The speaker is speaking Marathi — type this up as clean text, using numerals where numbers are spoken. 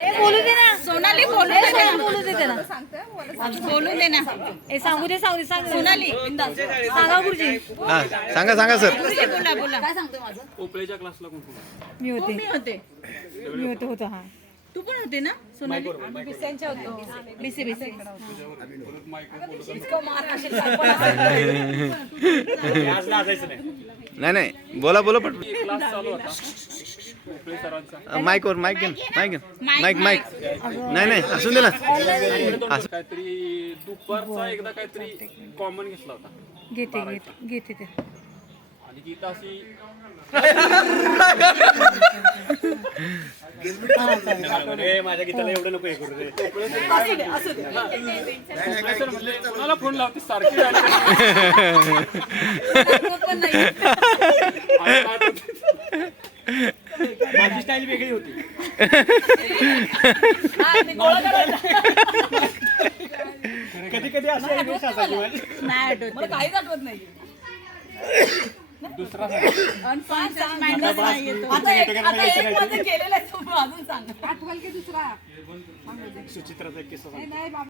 बोलू दे ना सोनाली, बोलू दे ना. बोलू दे ना बोलू दे ना. सांगू दे सोनाली सांगा गुरुजी हा सांगा सर. गुरुजी बोला बोला. काय सांगतो माझं ओपळेच्या क्लासला कोण कोण? मी हो, होते मी होते. होतो हा तू पण होते ना सोनाली? बिस्यांच्या होतो बीसी बीसी. आज लाजायचं नाही. नाही बोला पण क्लास चालू होता ओपळे सरांचा. माईकवर माईक नाही असून दे ना. काहीतरी दुपारचा एकदा काहीतरी कॉमन घेतला होता घेते ते आणि गीता अशी माझ्या गीताला एवढं नको हे करू रे. मला फोन लावते सारखी. माझी स्टाईल वेगळी होती. कधी कधी असं नाही आठवत. मला काहीच आठवत नाही दुसरा आता एक माझं केलेलं आहे अजून सांग सुचित्राचा एक किस्सा सांगतो.